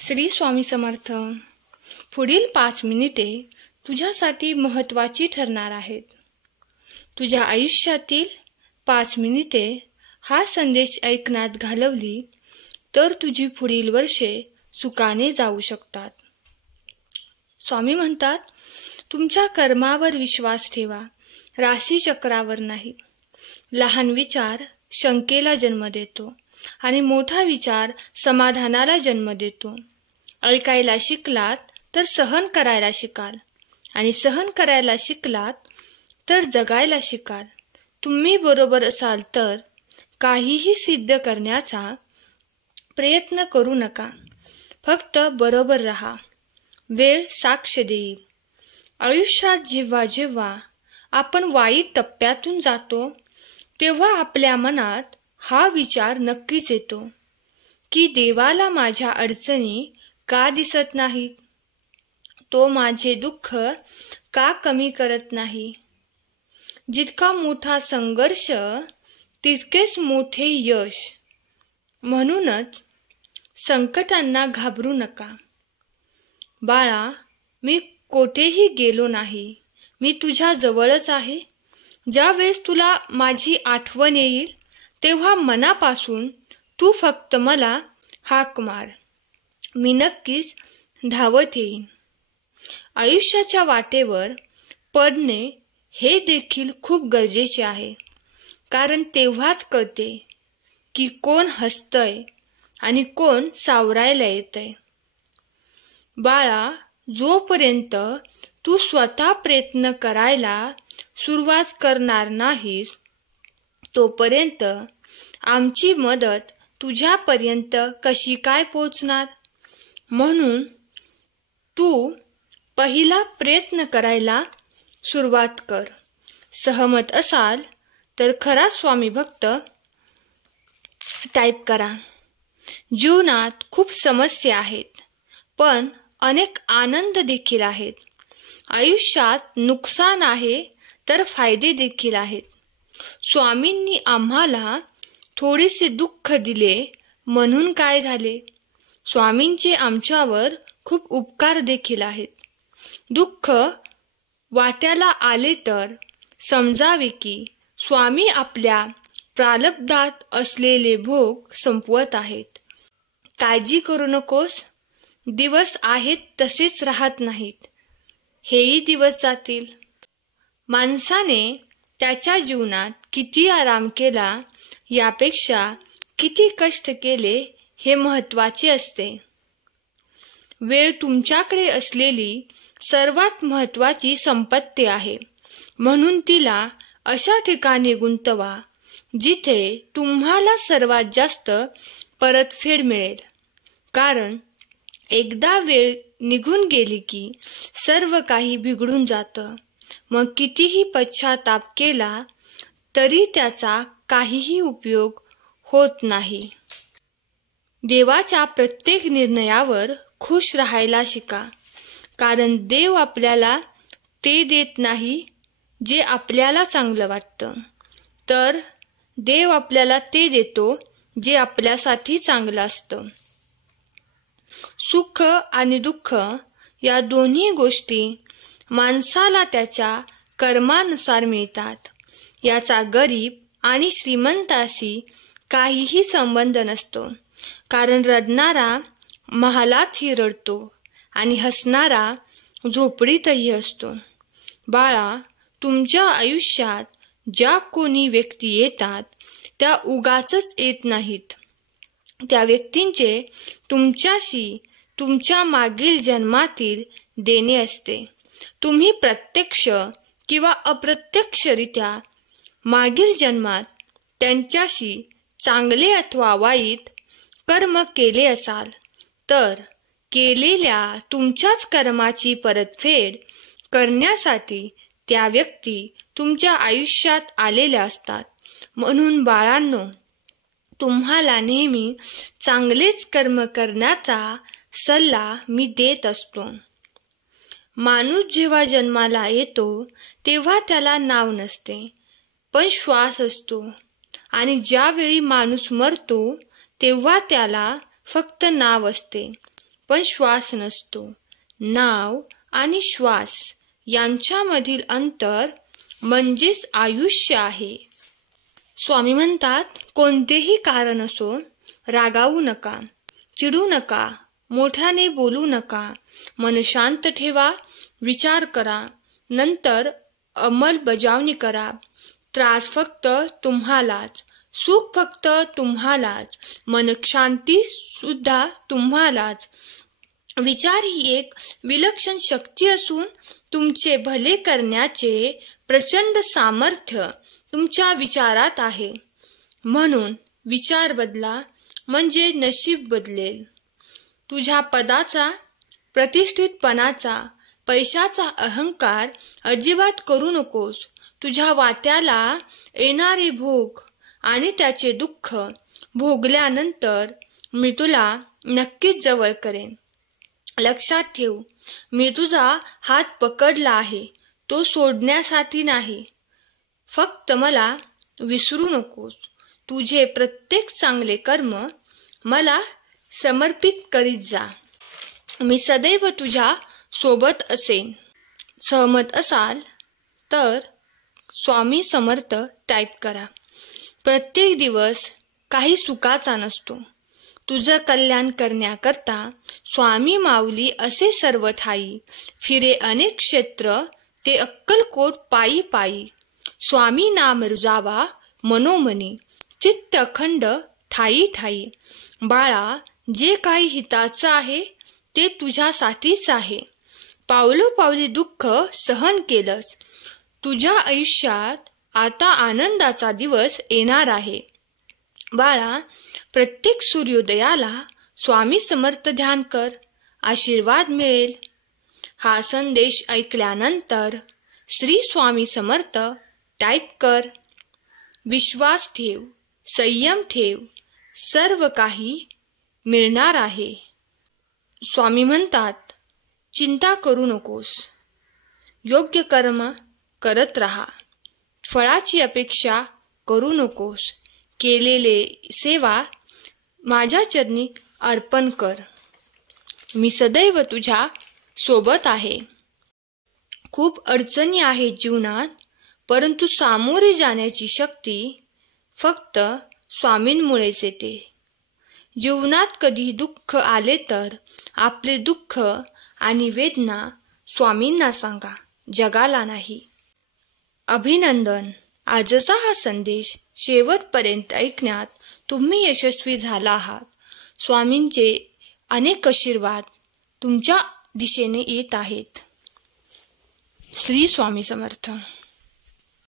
श्री स्वामी समर्थ. पुढील 5 मिनिटे तुझ्यासाठी महत्त्वाची ठरणार आहेत. तुझ्या आयुष्यातील 5 मिनिटे हा संदेश ऐकण्यात घालवली तर तुझी पुढील वर्षे सुखाने जाऊ शकतात. स्वामी म्हणतात, तुमच्या कर्मावर विश्वास ठेवा, राशीचक्रावर नाही. लहान विचार शंकेला जन्म देतो आणि मोठा विचार समाधानाला जन्म देतो. ऐकायला शिकलात तर सहन करायला शिकाल आणि सहन करायला शिकलात तर जगायला शिकाल. तुम्ही बरोबर असाल तर काहीही सिद्ध करण्याचा प्रयत्न करू नका. फक्त बरोबर राहा. वेळ साक्ष देईल. आयुष्यात जेव्हा जेव्हा आपण वाईट टप्प्यातून जातो तेव्हा आपल्या मनात हा विचार नक्कीच येतो की देवाला माझ्या अडचणी का दिसत नाहीत? तो माझे दुःख का कमी करत नाही? जितका मोठा संघर्ष तितकेच मोठे यश. म्हणूनच संकटांना घाबरू नका. बाळा, मी कोठेही गेलो नाही. मी तुझ्या जवळच आहे. ज्या वेळेस तुला माझी आठवण येईल तेव्हा मनापासून तू फक्त मला हाक मार. मी नक्कीच धावत येईन. आयुष्याच्या वाटेवर पडणे हे देखील खूप गरजेचे आहे, कारण तेव्हाच कळते की कोण हसतंय आणि कोण सावरायला येतंय. बाळा, जोपर्यंत तू स्वतः प्रयत्न करायला सुरुवात करणार नाहीस तोपर्यंत आमची मदत तुझ्यापर्यंत कशी काय पोचणार? म्हणून तू पहिला प्रयत्न करायला सुरुवात कर. सहमत असाल तर खरा स्वामी भक्त टाईप करा. जीवनात खूप समस्या आहेत, पण अनेक आनंद देखील आहेत. आयुष्यात नुकसान आहे तर फायदे देखील आहेत. स्वामींनी आम्हाला थोडेसे दुःख दिले म्हणून काय झाले? स्वामींचे आमच्यावर खूप उपकार देखील आहेत. दुःख वाट्याला आले तर समजावे की स्वामी आपल्या प्रारब्धात असलेले भोग संपवत आहेत. काळजी करू नकोस. दिवस आहेत तसेच राहत नाहीत. हेही दिवस जातील. माणसाने त्याच्या जीवनात किती आराम केला यापेक्षा किती कष्ट केले हे महत्त्वाचे असते. वेळ तुमच्याकडे असलेली सर्वात महत्त्वाची संपत्ती आहे. म्हणून तिला अशा ठिकाणी गुंतवा जिथे तुम्हाला सर्वात जास्त परतफेड मिळेल. कारण एकदा वेळ निघून गेली की सर्व काही बिघडून जातं. मग कितीही पश्चाताप केला तरी त्याचा काहीही उपयोग होत नाही. देवाच्या प्रत्येक निर्णयावर खुश राहायला शिका, कारण देव आपल्याला ते देत नाही जे आपल्याला चांगलं वाटतं, तर देव आपल्याला ते देतो जे आपल्यासाठी चांगलं असतं. सुख आणि दुःख या दोन्ही गोष्टी माणसाला त्याच्या कर्मानुसार मिळतात. याचा गरीब आणि श्रीमंताशी काहीही संबंध नसतो, कारण रडणारा महालातही रडतो आणि हसणारा झोपडीतही असतो. बाळा, तुमच्या आयुष्यात ज्या कोणी व्यक्ती येतात त्या उगाचच येत नाहीत. त्या व्यक्तींचे तुमच्याशी तुमच्या मागील जन्मातील देणे असते. तुम्ही प्रत्यक्ष किंवा अप्रत्यक्षरित्या मागील जन्मात त्यांच्याशी चांगले अथवा वाईट कर्म केले असाल तर केलेल्या तुमच्याच कर्माची परतफेड करण्यासाठी त्या व्यक्ती तुमच्या आयुष्यात आलेल्या असतात. म्हणून बाळांनो, तुम्हाला नेहमी चांगलेच कर्म करण्याचा सल्ला मी देत असतो. माणूस जेव्हा जन्माला येतो तेव्हा त्याला नाव नसते, पण श्वास असतो. आणि ज्यावेळी माणूस मरतो तेव्हा त्याला फक्त नाव असते, पण श्वास नसतो. नाव आणि श्वास यांच्यामधील अंतर म्हणजेच आयुष्य आहे. स्वामी म्हणतात, कोणतेही कारण असो, रागावू नका, चिडू नका, मोठ्याने बोलू नका. मन शांत ठेवा, विचार करा, नंतर अंमलबजावणी करा. त्रास फक्त तुम्हालाच, सुख फक्त तुम्हालाच, मन शांती सुद्धा तुम्हालाच. विचार ही एक विलक्षण शक्ती असून तुमचे भले करण्याचे प्रचंड सामर्थ्य तुमच्या विचारात आहे. म्हणून विचार बदला म्हणजे नशीब बदलेल. तुझ्या पदाचा, प्रतिष्ठितपणाचा, पैशाचा अहंकार अजिबात करू नकोस. तुझ्या वाट्याला येणारे भोग आणि त्याचे दुःख भोगल्यानंतर मी तुला नक्कीच जवळ करेन. लक्षात ठेव, मी तुझा हात पकडला आहे, तो सोडण्यासाठी नाही. फक्त मला विसरू नकोस. तुझे प्रत्येक चांगले कर्म मला समर्पित करीत जा. मी सदैव तुझ्या सोबत असेन. सहमत असाल तर स्वामी समर्थ टाईप करा. प्रत्येक दिवस काही सुखाचा नसतो. तुझं कल्याण करण्याकरता स्वामी माऊली असे सर्व ठाई फिरे अनेक क्षेत्र, ते अक्कलकोट पायी पायी. स्वामी नाम रुजावा मनोमनी, चित्त अखंड ठाई ठाई. बाळा, जे काही हिताचं आहे ते तुझ्यासाठीच आहे. पावलोपावली दुःख सहन केलंस. तुझ्या आयुष्यात आता आनंदाचा दिवस येणार आहे. बाळा, प्रत्येक सूर्योदयाला स्वामी समर्थ ध्यान कर, आशीर्वाद मिळेल. हा संदेश ऐकल्यानंतर श्री स्वामी समर्थ टाईप कर. विश्वास ठेव, संयम ठेव, सर्व काही मिळणार आहे. स्वामी म्हणतात, चिंता करू नकोस, योग्य कर्म करत राहा. फळाची अपेक्षा करू नकोस. केलेले सेवा माझ्या चरणी अर्पण कर. मी सदैव तुझ्या सोबत आहे. खूप अडचणी आहेत जीवनात, परंतु सामोरे जाण्याची शक्ती फक्त स्वामींमुळेच येते. जीवनात कधी दुःख आले तर आपले दुःख आणि वेदना स्वामींना सांगा, जगाला नाही. अभिनंदन. आजचा हा संदेश शेवटपर्यंत ऐकण्यात तुम्ही यशस्वी झाला आहात. स्वामींचे अनेक आशीर्वाद तुमच्या दिशेने येत आहेत. श्री स्वामी समर्थ.